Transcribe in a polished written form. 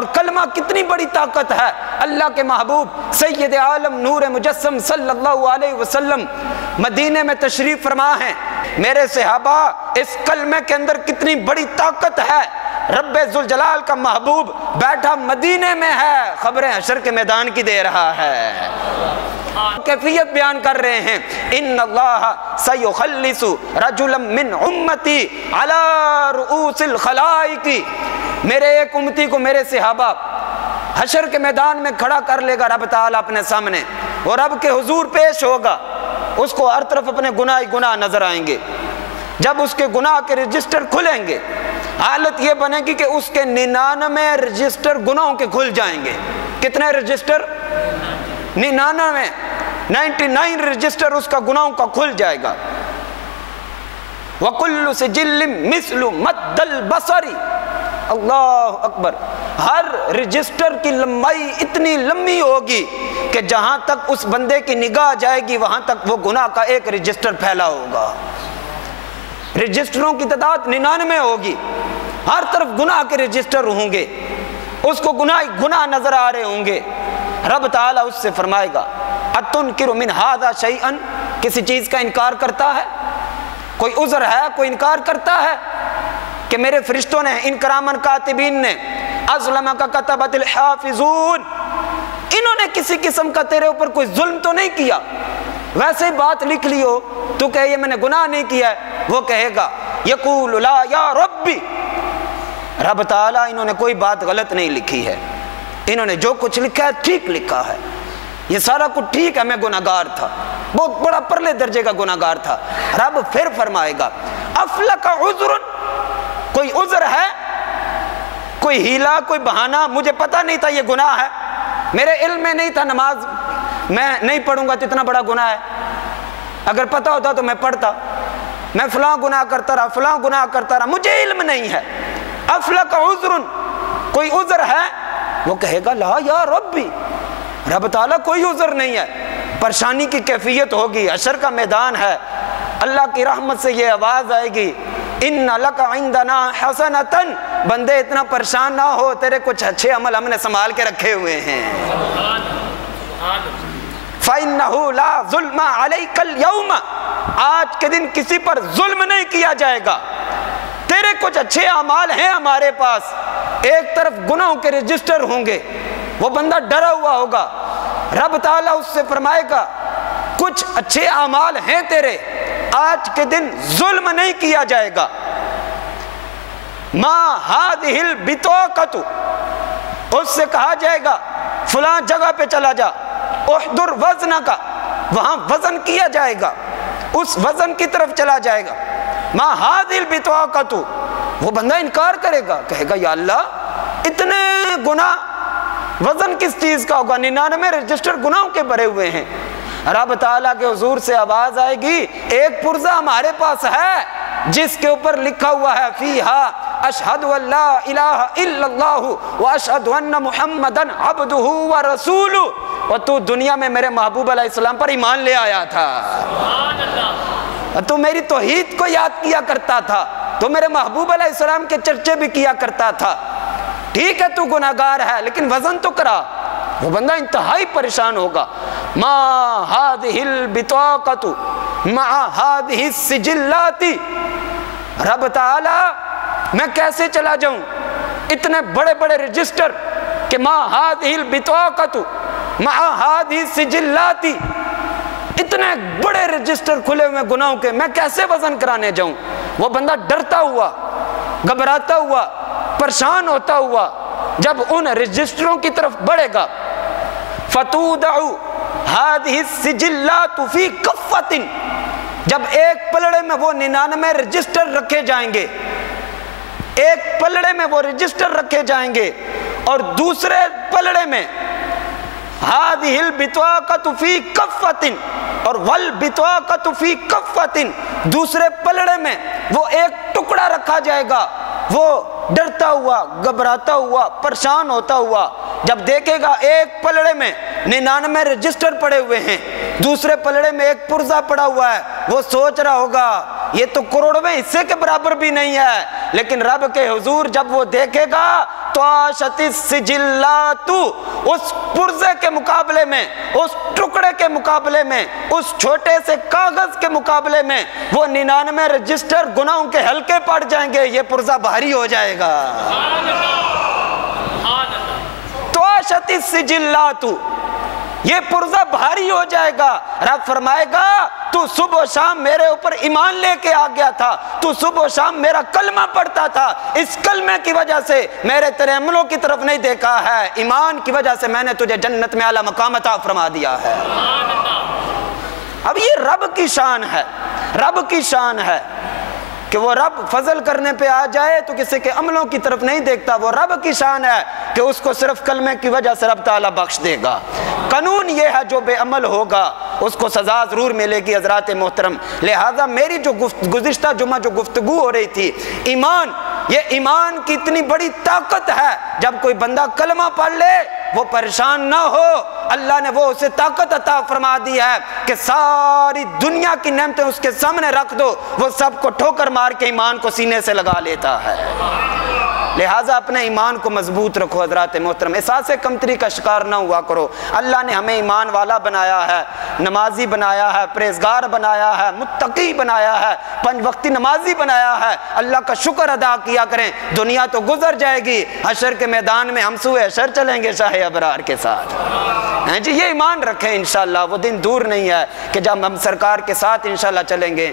اور کلمہ کتنی بڑی طاقت ہے۔ اللہ کے محبوب سید عالم نور مجسم صلی اللہ علیہ وسلم مدینے میں تشریف فرما ہیں۔ میرے صحابہ، اس کلمے کے اندر کتنی بڑی طاقت ہے۔ رب ذوالجلال کا محبوب بیٹھا مدینے میں ہے، خبریں حشر کے میدان کی دے رہا ہے، کیفیت بیان کر رہے ہیں۔ ان اللہ سیخلص رجلا من امتی علی رؤوس الخلائق، میرے ایک امتی کو، میرے صحابہ، حشر کے میدان میں کھڑا کر لے گا رب تعالیٰ اپنے سامنے، اور رب کے حضور پیش ہوگا۔ اس کو ہر طرف اپنے گناہ نظر آئیں گے۔ جب اس کے گناہ کے رجسٹر کھلیں گے، حالت یہ بنے گی کہ اس کے 99 رجسٹر گناہوں کے کھل جائیں گے۔ کتنے رجسٹر؟ 99 رجسٹر اس کا گناہوں کا کھل جائے گا۔ وَكُلُّ سِجِلٍ مِثْلُ مَدَّ الْبَصَرِ، اللہ اکبر، ہر رجسٹر کی لمبائی اتنی لمبی ہوگی کہ جہاں تک اس بندے کی نگاہ جائے گی وہاں تک وہ گناہ کا ایک رجسٹر پھیلا ہوگا۔ رجسٹروں کی تعداد 99 ہوگی، ہر طرف گناہ کے رجسٹر ہوں گے، اس کو گناہ نظر آ رہے ہوں گے۔ رب تعالیٰ اس سے فرمائے گا اَتُنْكِرُ مِنْ هَذَا شَيْئًا، کسی چیز کا انکار کرتا ہے؟ کوئی عذر ہے؟ کوئی انکار کرتا ہے کہ میرے فرشتوں نے، ان کرامن کاتبین نے، اظلمک کتبت الحافظون، انہوں نے کسی قسم کا تیرے اوپر کوئی ظلم تو نہیں کیا؟ ویسے ہی بات لکھ لی ہو، تو کہے یہ میں نے گناہ نہیں کیا ہے، وہ کہے گا یقول لا یا ربی، رب تعالیٰ انہوں نے کوئی بات غلط نہیں لکھی ہے، انہوں نے جو کچھ لکھا ہے ٹھیک لکھا ہے، یہ سارا کچھ ٹھیک ہے، میں گناہگار تھا، بہت بڑا پرلے درجے کا گناہگار تھا۔ رب پھر فرمائے گا افلک عذر، کوئی عذر ہے؟ کوئی ہیلا، کوئی بہانہ؟ مجھے پتہ نہیں تھا یہ گناہ ہے، میرے علم میں نہیں تھا، نماز میں نہیں پڑھوں گا تو اتنا بڑا گناہ ہے، اگر پتہ ہوتا تو میں پڑھتا، میں فلاں گناہ کرتا رہا، فلاں گناہ کرتا رہا، مجھے علم نہیں ہے۔ افلک عذر، کوئی عذر ہے؟ وہ کہے گا لا یا ربی، رب تعالیٰ کوئی عذر نہیں ہے۔ پریشانی کی کیفیت ہوگی، حشر کا میدان ہے، اللہ کی رحمت سے یہ آواز آئے گی ان لک عندنا حسنۃ، بندے اتنا پریشان نہ ہو، تیرے کچھ اچھے عمل ہم نے سنبھال کے رکھے ہوئے ہیں۔ فَإِنَّهُ لَا ظُلْمَ عَلَيْكَ الْيَوْمَ، آج کے دن کسی پر ظلم نہیں کیا جائے گا، تیرے کچھ اچھے اعمال ہیں ہمارے پاس، ایک طرف گناہوں کے رجسٹر ہوں گے، وہ بندہ ڈرا ہوا ہوگا، رب تعالیٰ اس سے فرمائے گا کچھ اچھے اعمال ہیں تیرے، آج کے دن ظلم نہیں کیا جائے گا۔ ما هذه البطاقة، اس سے کہا جائے گا فلاں جگہ پہ چلا جا، احضر وزنک، وہاں وزن کیا جائے گا، اس وزن کی طرف چلا جائے گا۔ ما هذه البطاقة، وہ بندہ انکار کرے گا، کہے گا یا اللہ اتنے گناہ، وزن کس چیز کا ہوگا؟ 99 رجسٹر گناہوں کے بھرے ہوئے ہیں۔ رب تعالیٰ کے حضور سے آواز آئے گی ایک پرزہ ہمارے پاس ہے جس کے اوپر لکھا ہوا ہے فیہا اشہد ان لا الہ الا اللہ واشہد ان محمدن عبدہ ورسولہ، اور تو دنیا میں میرے محبوب علیہ السلام پر ایمان لے آیا تھا، تو میری توحید کو یاد کیا کرتا تھا، تو میرے محبوب علیہ السلام کے چرچے بھی کیا کرتا تھا، ٹھیک ہے تو گناہگار ہے لیکن وزن تو کرا۔ وہ بندہ انتہائی پریشان ہوگا۔ ما هذه البطاقة مع هذه السجلات، رب تعالی میں کیسے چلا جاؤں اتنے بڑے بڑے رجسٹر کہ ما هذه البطاقة مع هذه السجلات، اتنے بڑے رجسٹر کھلے ہوئے گناہوں کے، میں کیسے وزن کرانے جاؤں؟ وہ بندہ ڈرتا ہوا، گھبراتا ہوا، پریشان ہوتا ہوا جب ان رجسٹروں کی طرف بڑھے گا۔ فَتُودَعُ هَذِهِ السِّجِلَّاتُ فِي كَفَّةٍ، جب ایک پلڑے میں وہ 99 رجسٹر رکھے جائیں گے، ایک پلڑے میں وہ رجسٹر رکھے جائیں گے، اور دوسرے پلڑے میں هَذِهِ الْبِطَاقَةُ فِي كَفَّةٍ، اور وَالْبِطَاقَةُ فِي كَفَّةٍ، دوسرے پلڑے میں وہ ایک ٹکڑا رکھا جائے گا۔ وہ ڈرتا ہوا، گھبراتا ہوا، پریشان ہوتا ہوا جب دیکھے گا ایک پلڑے میں 99 رجسٹر پڑے ہوئے ہیں، دوسرے پلڑے میں ایک پرزہ پڑا ہوا ہے، وہ سوچ رہا ہوگا یہ تو کروڑویں حصے کے برابر بھی نہیں ہے، لیکن رب کے حضور جب وہ دیکھے گا تو آشت السجلات، اس پرزے کے مقابلے میں، اس ٹکڑے کے مقابلے میں، اس چھوٹے سے کاغذ کے مقابلے میں وہ 99 رجسٹر گناہوں کے ہلکے پڑ جائیں گے، یہ پرزہ بھاری ہو جائے گا۔ تو آشت السجلات، یہ پرزہ بھاری ہو جائے گا۔ رب فرمائے گا تو صبح و شام میرے اوپر ایمان لے کے آ گیا تھا، تو صبح و شام میرا کلمہ پڑھتا تھا، اس کلمے کی وجہ سے میرے تیرے عملوں کی طرف نہیں دیکھا ہے، ایمان کی وجہ سے میں نے تجھے جنت میں اعلیٰ مقام عطا فرما دیا ہے۔ اب یہ رب کی شان ہے، رب کی شان ہے کہ وہ رب فضل کرنے پہ آ جائے تو کسی کے عملوں کی طرف نہیں دیکھتا، وہ رب کی شان ہے کہ اس کو صرف کلمے کی وجہ سے رب تعالیٰ بخش دے گا۔ قانون یہ ہے جو بے عمل ہوگا اس کو سزا ضرور ملے گی حضرات محترم۔ لہٰذا میری جو گزشتہ جمعہ جو گفتگو ہو رہی تھی، ایمان، یہ ایمان کی اتنی بڑی طاقت ہے، جب کوئی بندہ کلمہ پڑھ لے وہ پریشان نہ ہو، اللہ نے وہ اسے طاقت عطا فرما دی ہے کہ ساری دنیا کی نعمتیں اس کے سامنے رکھ دو، وہ سب کو ٹھوکر مار کے ایمان کو سینے سے لگا لیتا ہے۔ لہٰذا اپنے ایمان کو مضبوط رکھو حضرات محترم، احساس کمتری کا شکار نہ ہوا کرو۔ اللہ نے ہمیں ایمان والا بنایا ہے، نمازی بنایا ہے، پرہیزگار بنایا ہے، متقی بنایا ہے، 5 وقتی نمازی بنایا ہے۔ اللہ کا شکر ادا کیا کریں، دنیا تو گزر جائے گی، حشر کے میدان میں ہم سوئے حشر چلیں گے شاہ ابرار کے ساتھ۔ ہیں جی، یہ ایمان رکھیں، انشاءاللہ وہ دن دور نہیں ہے کہ جب ہم سرکار کے ساتھ انشاءاللہ چلیں گے۔